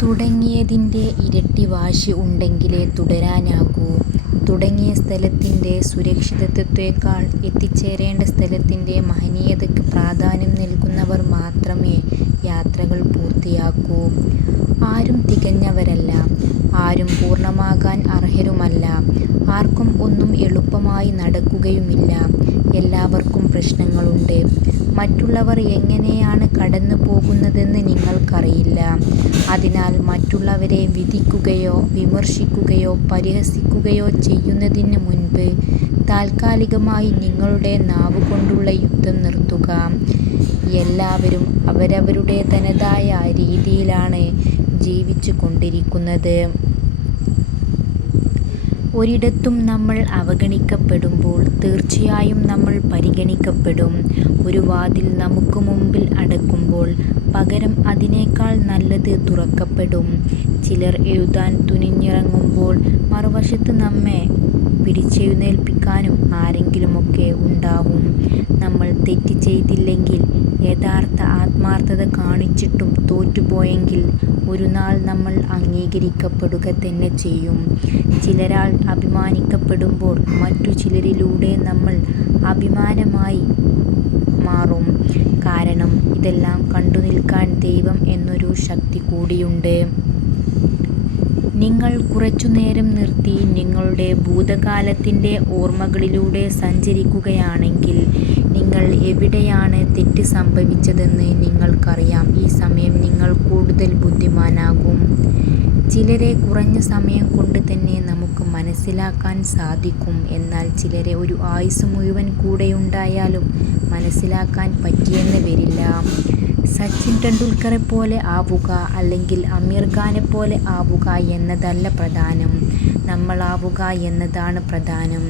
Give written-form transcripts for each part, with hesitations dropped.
തുടങ്ങിയതിൻ്റെ ഇരട്ടി വാശി ഉണ്ടെങ്കിലേ തുടരാനാകൂ. തുടങ്ങിയ സ്ഥലത്തിൻ്റെ സുരക്ഷിതത്വത്തേക്കാൾ എത്തിച്ചേരേണ്ട സ്ഥലത്തിൻ്റെ മഹനീയതയ്ക്ക് പ്രാധാന്യം നൽകുന്നവർ മാത്രമേ യാത്രകൾ പൂർത്തിയാക്കൂ. ആരും തികഞ്ഞവരല്ല, ആരും പൂർണ്ണമാകാൻ അർഹരുമല്ല, ആർക്കും ഒന്നും എളുപ്പമായി നടക്കുകയുമില്ല. എല്ലാവർക്കും പ്രശ്നങ്ങളുണ്ട്. മറ്റുള്ളവർ എങ്ങനെയാണ് കടന്നു പോകുന്നതെന്ന് നിങ്ങൾക്കറിയില്ല. അതിനാൽ മറ്റുള്ളവരെ വിധിക്കുകയോ വിമർശിക്കുകയോ പരിഹസിക്കുകയോ ചെയ്യുന്നതിന് മുൻപ് താൽക്കാലികമായി നിങ്ങളുടെ നാവുകൊണ്ടുള്ള യുദ്ധം നിർത്തുക. എല്ലാവരും അവരവരുടെ തനതായ രീതിയിലാണ് ജീവിച്ചു കൊണ്ടിരിക്കുന്നത്. ഒരിടത്തും നമ്മൾ അവഗണിക്കപ്പെടുമ്പോൾ തീർച്ചയായും നമ്മൾ പരിഗണിക്കപ്പെടും. ഒരു വാതിൽ നമുക്ക് മുമ്പിൽ അടയ്ക്കുമ്പോൾ പകരം അതിനേക്കാൾ നല്ലത് തുറക്കപ്പെടും. ചിലർ എഴുതാൻ തുനിഞ്ഞിറങ്ങുമ്പോൾ മറുവശത്ത് നമ്മെ പിടിച്ചെഴുന്നേൽപ്പിക്കാനും ആരെങ്കിലുമൊക്കെ ഉണ്ടാവും. നമ്മൾ തെറ്റ് ചെയ്തില്ലെങ്കിൽ, യഥാർത്ഥ ആത്മാർത്ഥത കാണിച്ചിട്ടും തോറ്റുപോയെങ്കിൽ ഒരു നാൾ നമ്മൾ അംഗീകരിക്കപ്പെടുക തന്നെ ചെയ്യും. ചിലരാൽ അഭിമാനിക്കപ്പെടുമ്പോൾ മറ്റു ചിലരിലൂടെ നമ്മൾ അഭിമാനമായി മാറും. കാരണം ഇതെല്ലാം കണ്ടു നിൽക്കാൻ ദൈവം എന്നൊരു ശക്തി കൂടിയുണ്ട്. നിങ്ങൾ കുറച്ചുനേരം നിർത്തി നിങ്ങളുടെ ഭൂതകാലത്തിൻ്റെ ഓർമ്മകളിലൂടെ സഞ്ചരിക്കുകയാണെങ്കിൽ നിങ്ങൾ എവിടെയാണ് തെറ്റ് സംഭവിച്ചതെന്ന് നിങ്ങൾക്കറിയാം. ഈ സമയം നിങ്ങൾ കൂടുതൽ ബുദ്ധിമാനാകും. ചിലരെ കുറഞ്ഞ സമയം കൊണ്ട് തന്നെ നമുക്ക് മനസ്സിലാക്കാൻ സാധിക്കും. എന്നാൽ ചിലരെ ഒരു ആയുസ് മുഴുവൻ കൂടെയുണ്ടായാലും മനസ്സിലാക്കാൻ പറ്റിയെന്ന് വരില്ല. സച്ചിൻ ടെണ്ടുൽക്കറെ പോലെ ആവുക അല്ലെങ്കിൽ അമീർ ഖാനെ പോലെ ആവുക എന്നതല്ല പ്രധാനം, നമ്മളാവുക എന്നതാണ് പ്രധാനം.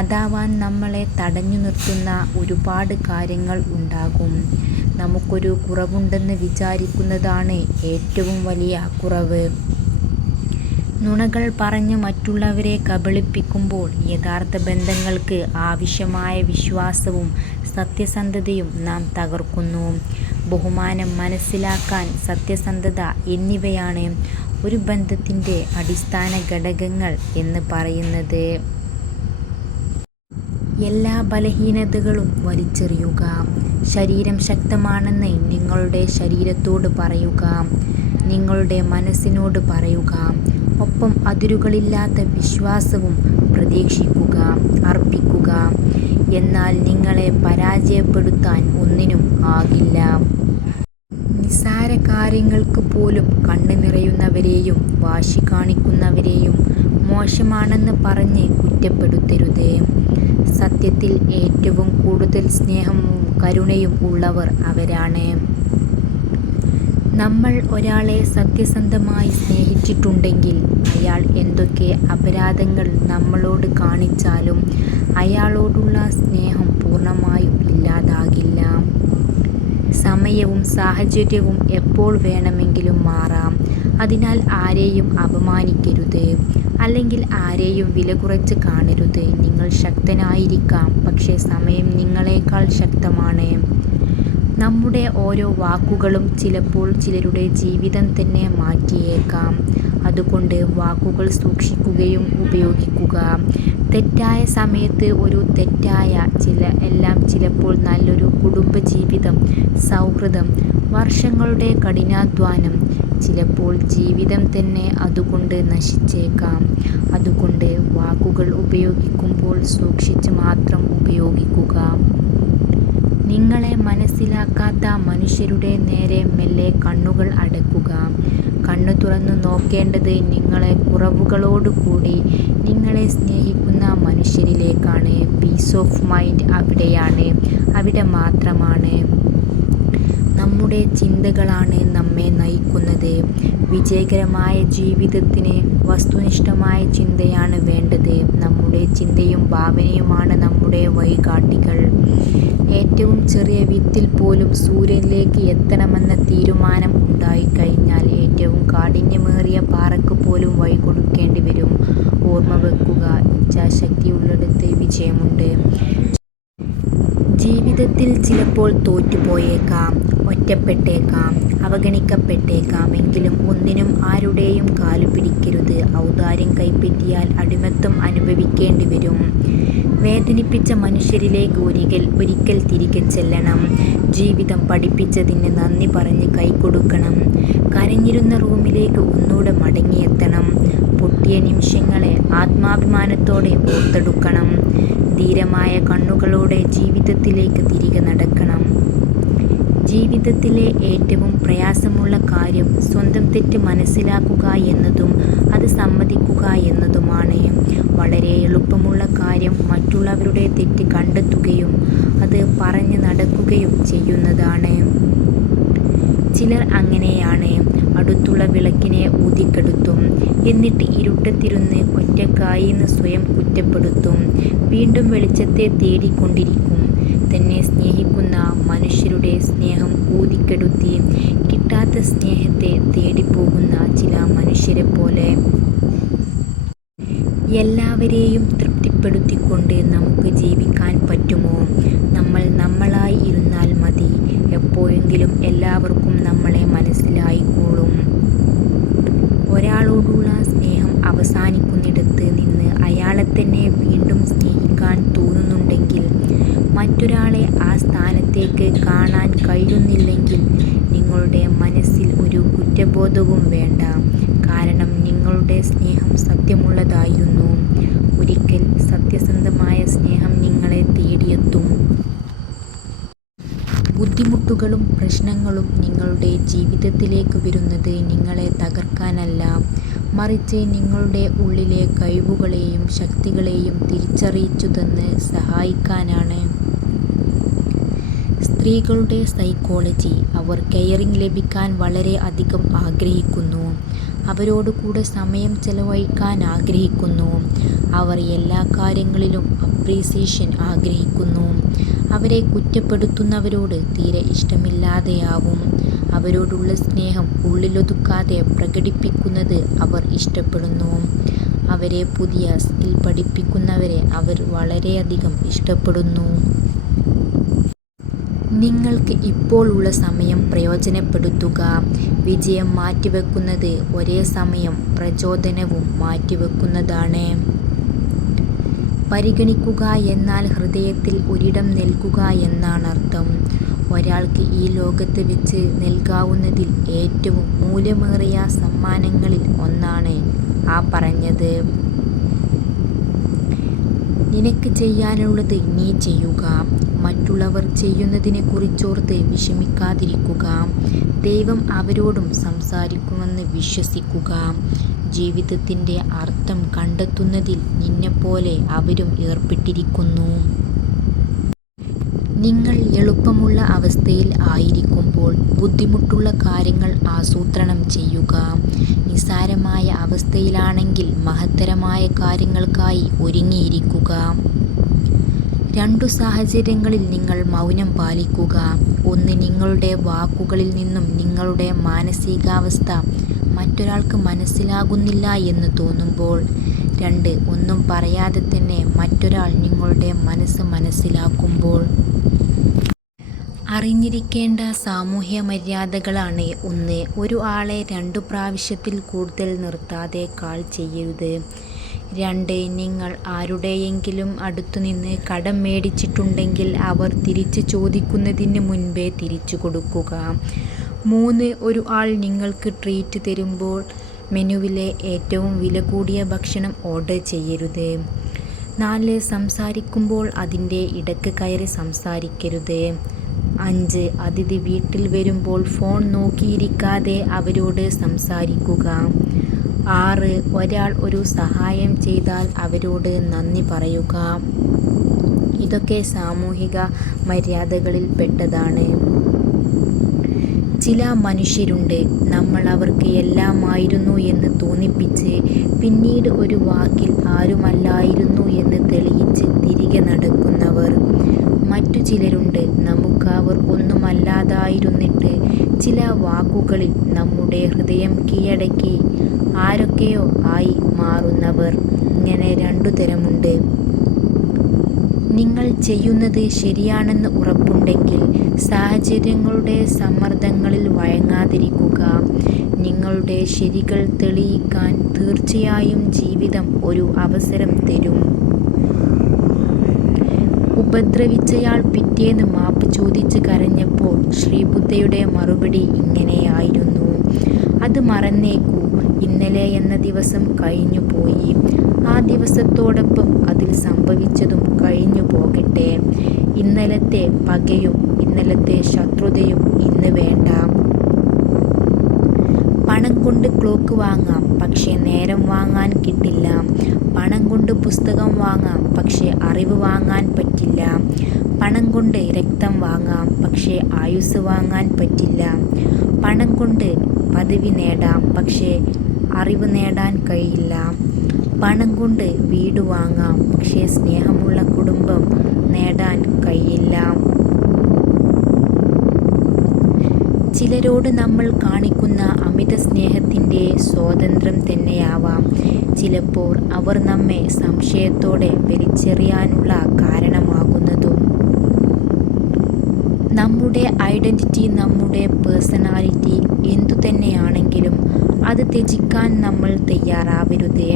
അതാവാൻ നമ്മളെ തടഞ്ഞു നിർത്തുന്ന ഒരുപാട് കാര്യങ്ങൾ ഉണ്ടാകും. നമുക്കൊരു കുറവുണ്ടെന്ന് വിചാരിക്കുന്നതാണ് ഏറ്റവും വലിയ കുറവ്. നുണകൾ പറഞ്ഞ് മറ്റുള്ളവരെ കബളിപ്പിക്കുമ്പോൾ യഥാർത്ഥ ബന്ധങ്ങൾക്ക് ആവശ്യമായ വിശ്വാസവും സത്യസന്ധതയും നാം തകർക്കുന്നു. ബഹുമാനം, മനസ്സിലാക്കാൻ, സത്യസന്ധത എന്നിവയാണ് ഒരു ബന്ധത്തിൻ്റെ അടിസ്ഥാന ഘടകങ്ങൾ എന്ന് പറയുന്നത്. എല്ലാ ബലഹീനതകളും വലിച്ചെറിയുക. ശരീരം ശക്തമാണെന്ന് നിങ്ങളുടെ ശരീരത്തോട് പറയുക, നിങ്ങളുടെ മനസ്സിനോട് പറയുക. ഒപ്പം അതിരുകളില്ലാത്ത വിശ്വാസവും പ്രതീക്ഷിക്കുക, അർപ്പിക്കുക. എന്നാൽ നിങ്ങളെ പരാജയപ്പെടുത്താൻ ഒന്നിനും ആകില്ല. നിസ്സാര കാര്യങ്ങൾക്ക് പോലും കണ്ണ് നിറയുന്നവരെയും വാശി കാണിക്കുന്നവരെയും മോശമാണെന്ന് പറഞ്ഞ് കുറ്റപ്പെടുത്തരുത്. സത്യത്തിൽ ഏറ്റവും കൂടുതൽ സ്നേഹവും കരുണയും ഉള്ളവർ അവരാണ്. നമ്മൾ ഒരാളെ സത്യസന്ധമായി സ്നേഹിച്ചിട്ടുണ്ടെങ്കിൽ അയാൾ എന്തൊക്കെ അപരാധങ്ങൾ നമ്മളോട് കാണിച്ചാലും അയാളോടുള്ള സ്നേഹം പൂർണ്ണമായും ഇല്ലാതാകില്ല. സമയവും സാഹചര്യവും എപ്പോൾ വേണമെങ്കിലും മാറാം. അതിനാൽ ആരെയും അപമാനിക്കരുത്, അല്ലെങ്കിൽ ആരെയും വില കുറച്ച് കാണരുത്. നിങ്ങൾ ശക്തനായിരിക്കാം, പക്ഷേ സമയം നിങ്ങളെക്കാൾ ശക്തമാണ്. നമ്മുടെ ഓരോ വാക്കുകളും ചിലപ്പോൾ ചിലരുടെ ജീവിതം തന്നെ മാറ്റിയേക്കാം. അതുകൊണ്ട് വാക്കുകൾ സൂക്ഷിക്കുകയും ഉപയോഗിക്കുക. തെറ്റായ സമയത്ത് ഒരു തെറ്റായ എല്ലാം ചിലപ്പോൾ നല്ലൊരു കുടുംബജീവിതം, സൗഹൃദം, വർഷങ്ങളുടെ കഠിനാധ്വാനം, ചിലപ്പോൾ ജീവിതം തന്നെ അതുകൊണ്ട് നശിച്ചേക്കാം. അതുകൊണ്ട് വാക്കുകൾ ഉപയോഗിക്കുമ്പോൾ സൂക്ഷിച്ച് മാത്രം ഉപയോഗിക്കുക. നിങ്ങളെ മനസ്സിലാക്കാത്ത മനുഷ്യരുടെ നേരെ മെല്ലെ കണ്ണുകൾ അടയ്ക്കുക. കണ്ണു തുറന്നു നോക്കേണ്ടത് നിങ്ങളെ കുറവുകളോടുകൂടി നിങ്ങളെ സ്നേഹിക്കുന്ന മനുഷ്യരിലേക്കാണ്. പീസ് ഓഫ് മൈൻഡ് അവിടെയാണ്, അവിടെ മാത്രമാണ്. നമ്മുടെ ചിന്തകളാണ് നമ്മെ നയിക്കുന്നത്. വിജയകരമായ ജീവിതത്തിന് വസ്തുനിഷ്ഠമായ ചിന്തയാണ് വേണ്ടത്. നമ്മുടെ ചിന്തയും ഭാവനയുമാണ് നമ്മുടെ വഴികാട്ടികൾ. ഏറ്റവും ചെറിയ വിത്തിൽ പോലും സൂര്യനിലേക്ക് എത്തണമെന്ന തീരുമാനം ഉണ്ടായിക്കഴിഞ്ഞാൽ ഏറ്റവും കാഠിന്യമേറിയ പാറയ്ക്ക് പോലും വഴി കൊടുക്കേണ്ടി വരും. ഓർമ്മ വെക്കുക, ഇച്ഛാശക്തിയുള്ളിടത്ത് വിജയമുണ്ട്. ജീവിതത്തിൽ ചിലപ്പോൾ തോറ്റുപോയേക്കാം, ഒറ്റപ്പെട്ടേക്കാം, അവഗണിക്കപ്പെട്ടേക്കാം. എങ്കിലും ഒന്നിനും ആരുടെയും കാലു പിടിക്കരുത്. ഔദാര്യം കൈപ്പറ്റിയാൽ അടിമത്തം അനുഭവിക്കേണ്ടി വരും. വേദനിപ്പിച്ച മനുഷ്യരിലേക്ക് ഒരിക്കൽ തിരികെ ചെല്ലണം. ജീവിതം പഠിപ്പിച്ചതിന് നന്ദി പറഞ്ഞ് കൈകൊടുക്കണം. കരഞ്ഞിരുന്ന റൂമിലേക്ക് ഒന്നുകൂടെ മടങ്ങിയെത്തണം. പൊട്ടിയ നിമിഷങ്ങളെ ആത്മാഭിമാനത്തോടെ ഓർത്തെടുക്കണം. ധീരമായ കണ്ണുകളോടെ ജീവിതത്തിലേക്ക് തിരികെ നടക്കണം. ജീവിതത്തിലെ ഏറ്റവും പ്രയാസമുള്ള കാര്യം സ്വന്തം തെറ്റ് മനസ്സിലാക്കുക എന്നതും അത് സമ്മതിക്കുക എന്നതുമാണ്. വളരെ എളുപ്പമുള്ള കാര്യം മറ്റുള്ളവരുടെ തെറ്റ് കണ്ടെത്തുകയും അത് പറഞ്ഞ് നടക്കുകയും ചെയ്യുന്നതാണ്. ചിലർ അങ്ങനെയാണ്. അടുത്തുള്ള വിളക്കിനെ ഊതിക്കെടുത്തും. എന്നിട്ട് ഇരുട്ടത്തിരുന്ന് ഒറ്റക്കായിന്ന് സ്വയം കുറ്റപ്പെടുത്തും. വീണ്ടും വെളിച്ചത്തെ തേടിക്കൊണ്ടിരിക്കും. തന്നെ സ്നേഹിക്കുന്ന മനുഷ്യരുടെ സ്നേഹം ഊതിക്കെടുത്തി കിട്ടാത്ത സ്നേഹത്തെ തേടിപ്പോകുന്ന ചില മനുഷ്യരെ പോലെ. എല്ലാവരെയും തൃപ്തിപ്പെടുത്തിക്കൊണ്ട് നമുക്ക് ജീവിക്കാൻ പറ്റുമോ? നമ്മൾ നമ്മളായി ഇരുന്നാൽ മതി. എപ്പോഴെങ്കിലും എല്ലാവർക്കും നമ്മളെ മനസ്സിലായിക്കോളും. ഒരാളോടുള്ള സ്നേഹം അവസാനിക്കുന്നിടത്ത് നിന്ന് അയാളെ തന്നെ വീണ്ടും സ്നേഹിക്കാൻ തോന്നുന്നുണ്ടെങ്കിൽ, മറ്റൊരാളെ ആ സ്ഥാനത്തേക്ക് കാണാൻ കഴിയുന്നില്ലെങ്കിൽ നിങ്ങളുടെ മനസ്സിൽ ഒരു കുറ്റബോധവും വേണ്ട. കാരണം നിങ്ങളുടെ സ്നേഹം സത്യമുള്ളതായിരുന്നു. ഒരിക്കൽ സത്യസന്ധമായ സ്നേഹം നിങ്ങളെ തേടിയെത്തും. ബുദ്ധിമുട്ടുകളും പ്രശ്നങ്ങളും നിങ്ങളുടെ ജീവിതത്തിലേക്ക് വരുന്നത് നിങ്ങളെ തകർക്കാനല്ല, മറിച്ച് നിങ്ങളുടെ ഉള്ളിലെ കഴിവുകളെയും ശക്തികളെയും തിരിച്ചറിയിച്ചു തന്ന് സഹായിക്കാനാണ്. സ്ത്രീകളുടെ സൈക്കോളജി. അവർ കെയറിംഗ് ലഭിക്കാൻ വളരെ അധികം ആഗ്രഹിക്കുന്നു. അവരോട് കൂടെ സമയം ചെലവഴിക്കാൻ ആഗ്രഹിക്കുന്നു. അവർ എല്ലാ കാര്യങ്ങളിലും അപ്രീസിയേഷൻ ആഗ്രഹിക്കുന്നു. അവരെ കുറ്റപ്പെടുത്തുന്നവരോട് തീരെ ഇഷ്ടമില്ലാതെയാവും. അവരോടുള്ള സ്നേഹം ഉള്ളിലൊതുക്കാതെ പ്രകടിപ്പിക്കുന്നത് അവർ ഇഷ്ടപ്പെടുന്നു. അവരെ പുതിയ സ്കിൽ പഠിപ്പിക്കുന്നവരെ അവർ വളരെയധികം ഇഷ്ടപ്പെടുന്നു. നിങ്ങൾക്ക് ഇപ്പോൾ ഉള്ള സമയം പ്രയോജനപ്പെടുത്തുക. വിജയം മാറ്റിവെക്കുന്നത് ഒരേ സമയം പ്രചോദനവും മാറ്റിവെക്കുന്നതാണ്. പരിഗണിക്കുക എന്നാൽ ഹൃദയത്തിൽ ഒരിടം നൽകുക എന്നാണർത്ഥം. ഒരാൾക്ക് ഈ ലോകത്ത് വെച്ച് നൽകാവുന്നതിൽ ഏറ്റവും മൂല്യമേറിയ സമ്മാനങ്ങളിൽ ഒന്നാണ് ആ പറഞ്ഞത്. നിനക്ക് ചെയ്യാനുള്ളത് നീ ചെയ്യുക. മറ്റുള്ളവർ ചെയ്യുന്നതിനെക്കുറിച്ചോർത്ത് വിഷമിക്കാതിരിക്കുക. ദൈവം അവരോടും സംസാരിക്കുമെന്ന് വിശ്വസിക്കുക. ജീവിതത്തിൻ്റെ അർത്ഥം കണ്ടെത്തുന്നതിൽ നിന്നെപ്പോലെ അവരും ഏർപ്പെട്ടിരിക്കുന്നു. നിങ്ങൾ എളുപ്പമുള്ള അവസ്ഥയിൽ ആയിരിക്കുമ്പോൾ ബുദ്ധിമുട്ടുള്ള കാര്യങ്ങൾ ആസൂത്രണം ചെയ്യുക. നിസ്സാരമായ അവസ്ഥയിലാണെങ്കിൽ മഹത്തരമായ കാര്യങ്ങൾക്കായി ഒരുങ്ങിയിരിക്കുക. 2 സാഹചര്യങ്ങളിൽ നിങ്ങൾ മൗനം പാലിക്കുക. 1. നിങ്ങളുടെ വാക്കുകളിൽ നിന്നും നിങ്ങളുടെ മാനസികാവസ്ഥ മറ്റൊരാൾക്ക് മനസ്സിലാകുന്നില്ല എന്ന് തോന്നുമ്പോൾ. 2. ഒന്നും പറയാതെ തന്നെ മറ്റൊരാൾ നിങ്ങളുടെ മനസ്സ് മനസ്സിലാക്കുമ്പോൾ. അറിഞ്ഞിരിക്കേണ്ട സാമൂഹ്യ മര്യാദകളാണ്. 1. ഒരു ആളെ 2 പ്രാവശ്യത്തിൽ കൂടുതൽ നിർത്താതെ കാൾ ചെയ്യരുത്. 2. നിങ്ങൾ ആരുടെയെങ്കിലും അടുത്തുനിന്ന് കടം മേടിച്ചിട്ടുണ്ടെങ്കിൽ അവർ തിരിച്ചു ചോദിക്കുന്നതിന് മുൻപേ തിരിച്ചു കൊടുക്കുക. 3. ഒരു ആൾ നിങ്ങൾക്ക് ട്രീറ്റ് തരുമ്പോൾ മെനുവിലെ ഏറ്റവും വില കൂടിയ ഭക്ഷണം ഓർഡർ ചെയ്യരുത്. 4. സംസാരിക്കുമ്പോൾ അതിൻ്റെ ഇടയ്ക്ക് കയറി സംസാരിക്കരുത്. 5. അതിഥി വീട്ടിൽ വരുമ്പോൾ ഫോൺ നോക്കിയിരിക്കാതെ അവരോട് സംസാരിക്കുക. 6. ഒരാൾ ഒരു സഹായം ചെയ്താൽ അവരോട് നന്ദി പറയുക. ഇതൊക്കെ സാമൂഹിക മര്യാദകളിൽ പെട്ടതാണ്. ചില മനുഷ്യരുണ്ട്, നമ്മൾ അവർക്ക് എല്ലാമായിരുന്നു എന്ന് തോന്നിപ്പിച്ച് പിന്നീട് ഒരു വാക്കിൽ ആരുമല്ലായിരുന്നു എന്ന് തെളിയിച്ച് തിരികെ നടക്കുന്നവർ. മറ്റു ചിലരുണ്ട്, നമുക്ക് അവർ ഒന്നുമല്ലാതായിരുന്നിട്ട് ചില വാക്കുകളിൽ നമ്മുടെ ഹൃദയം കീഴടക്കി ആരൊക്കെയോ ആയി മാറുന്നവർ. ഇങ്ങനെ 2 തരമുണ്ട്. നിങ്ങൾ ചെയ്യുന്നത് ശരിയാണെന്ന് ഉറപ്പുണ്ടെങ്കിൽ സാഹചര്യങ്ങളുടെ സമ്മർദ്ദങ്ങളിൽ വഴങ്ങാതിരിക്കുക. നിങ്ങളുടെ ശരികൾ തെളിയിക്കാൻ തീർച്ചയായും ജീവിതം ഒരു അവസരം തരും. ഉപദ്രവിച്ചയാൾ പിറ്റേന്ന് മാപ്പ് ചോദിച്ച് കരഞ്ഞപ്പോൾ ശ്രീബുദ്ധയുടെ മറുപടി ഇങ്ങനെയായിരുന്നു: അത് മറന്നേക്കൂ. ഇന്നലെ എന്ന ദിവസം കഴിഞ്ഞുപോയി. ആ ദിവസത്തോടൊപ്പം അതിൽ സംഭവിച്ചതും കഴിഞ്ഞു പോകട്ടെ. ഇന്നലത്തെ പകയും ഇന്നലത്തെ ശത്രുതയും ഇന്ന് വേണ്ട. പണം കൊണ്ട് ക്ലോക്ക് വാങ്ങാം, പക്ഷേ നേരം വാങ്ങാൻ കിട്ടില്ല. പണം കൊണ്ട് പുസ്തകം വാങ്ങാം, പക്ഷേ അറിവ് വാങ്ങാൻ പറ്റില്ല. പണം കൊണ്ട് രക്തം വാങ്ങാം, പക്ഷേ ആയുസ്സ് വാങ്ങാൻ പറ്റില്ല. പണം കൊണ്ട് പദവി നേടാം, പക്ഷേ അറിവ് നേടാൻ കഴിയില്ല. പണം കൊണ്ട് വീട് വാങ്ങാം, പക്ഷേ സ്നേഹമുള്ള കുടുംബം നേടാൻ കഴിയില്ല. ചിലരോട് നമ്മൾ കാണിക്കുന്ന അമിത സ്നേഹത്തിൻ്റെ സ്വാതന്ത്ര്യം തന്നെയാവാം ചിലപ്പോൾ അവർ നമ്മെ സംശയത്തോടെ വലിച്ചെറിയാനുള്ള കാരണമാകുന്നതും. നമ്മുടെ ഐഡൻറ്റിറ്റി, നമ്മുടെ പേഴ്സണാലിറ്റി എന്തുതന്നെയാണെങ്കിലും അത് ത്യജിക്കാൻ നമ്മൾ തയ്യാറാവരുത്.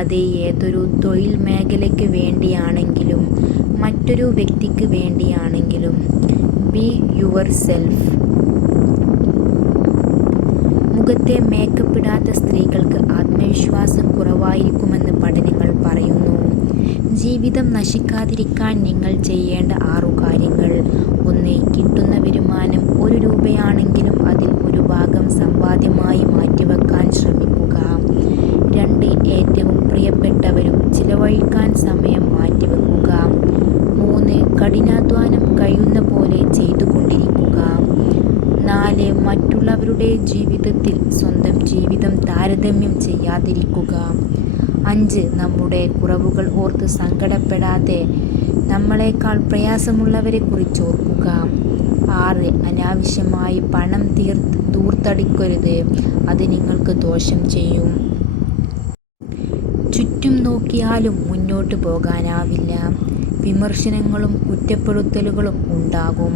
അത് ഏതൊരു തൊഴിൽ മേഖലയ്ക്ക് വേണ്ടിയാണെങ്കിലും മറ്റൊരു വ്യക്തിക്ക് വേണ്ടിയാണെങ്കിലും. Be yourself. മുഖത്തെ മേക്കപ്പ് ഇടാത്ത സ്ത്രീകൾക്ക് ആത്മവിശ്വാസം കുറവായിരിക്കുമെന്ന് പഠനങ്ങൾ പറയുന്നു. ജീവിതം നശിക്കാതിരിക്കാൻ നിങ്ങൾ ചെയ്യേണ്ട 6 കാര്യങ്ങൾ. 1. കിട്ടുന്ന വരുമാനം 1 രൂപയാണെങ്കിലും അതിൽ ഒരു ഭാഗം സമ്പാദ്യമായി മാറ്റിവെക്കാൻ ശ്രമിക്കുക. 2. ഏറ്റവും പ്രിയപ്പെട്ടവരും ചിലവഴിക്കാൻ സമയം മാറ്റിവെക്കുക. 3. കഠിനാധ്വാനം കഴിയുന്ന പോലെ ചെയ്തുകൊണ്ടിരിക്കുക. 4. മറ്റുള്ളവരുടെ ജീവിതത്തിൽ സ്വന്തം ജീവിതം താരതമ്യം ചെയ്യാതിരിക്കുക. 5. നമ്മുടെ കുറവുകൾ ഓർത്ത് സങ്കടപ്പെടാതെ നമ്മളെക്കാൾ പ്രയാസമുള്ളവരെക്കുറിച്ച് ഓർക്കുക. 6. അനാവശ്യമായി പണം ധൂർത്തടിക്കരുത്. അത് നിങ്ങൾക്ക് ദോഷം ചെയ്യും. ചുറ്റും നോക്കിയാലും മുന്നോട്ട് പോകാനാവില്ല. വിമർശനങ്ങളും കുറ്റപ്പെടുത്തലുകളും ഉണ്ടാകും.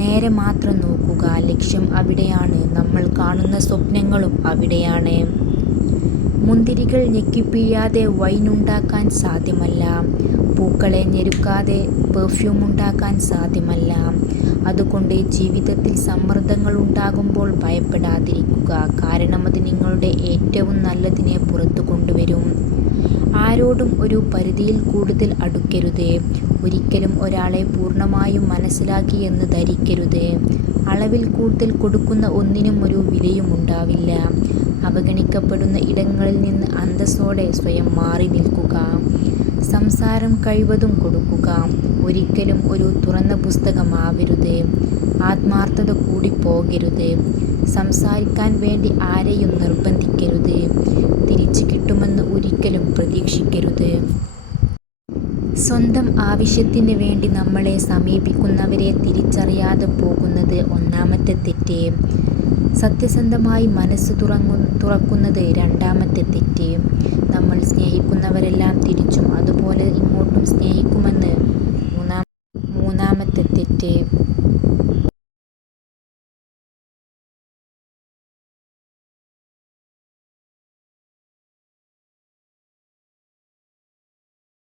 നേരെ മാത്രം നോക്കുക. ലക്ഷ്യം അവിടെയാണ്. നമ്മൾ കാണുന്ന സ്വപ്നങ്ങളും അവിടെയാണ്. മുന്തിരികൾ ഞെക്കിപ്പിഴിയാതെ വൈൻ ഉണ്ടാക്കാൻ സാധ്യമല്ല. പൂക്കളെ ഞെരുക്കാതെ പെർഫ്യൂം ഉണ്ടാക്കാൻ സാധ്യമല്ല. അതുകൊണ്ട് ജീവിതത്തിൽ സമ്മർദ്ദങ്ങൾ ഉണ്ടാകുമ്പോൾ ഭയപ്പെടാതിരിക്കുക. കാരണം അത് നിങ്ങളുടെ ഏറ്റവും നല്ലതിനെ പുറത്തു കൊണ്ടുവരും. ആരോടും ഒരു പരിധിയിൽ കൂടുതൽ അടുക്കരുത്. ഒരിക്കലും ഒരാളെ പൂർണ്ണമായും മനസ്സിലാക്കി എന്ന് ധരിക്കരുത്. അളവിൽ കൂടുതൽ കൊടുക്കുന്ന ഒന്നിനും ഒരു വിലയുമുണ്ടാവില്ല. അവഗണിക്കപ്പെടുന്ന ഇടങ്ങളിൽ നിന്ന് അന്തസ്സോടെ സ്വയം മാറി നിൽക്കുക. സംസാരം കഴിവതും കൊടുക്കുക. ഒരിക്കലും ഒരു തുറന്ന പുസ്തകമാവരുത്. ആത്മാർത്ഥത കൂടി പോകരുത്. സംസാരിക്കാൻ വേണ്ടി ആരെയും നിർബന്ധിക്കരുത്. തിരിച്ചു കിട്ടുമെന്ന് ഒരിക്കലും പ്രതീക്ഷിക്കരുത്. സ്വന്തം ആവശ്യത്തിന് വേണ്ടി നമ്മളെ സമീപിക്കുന്നവരെ തിരിച്ചറിയാതെ പോകുന്നത് ഒന്നാമത്തെ തെറ്റ്. സത്യസന്ധമായി മനസ്സ് തുറക്കുന്നത് രണ്ടാമത്തെ തെറ്റ്. നമ്മൾ സ്നേഹിക്കുന്നവരെല്ലാം തിരിച്ചും അതുപോലെ ഇങ്ങോട്ടും സ്നേഹിക്കുമെന്ന്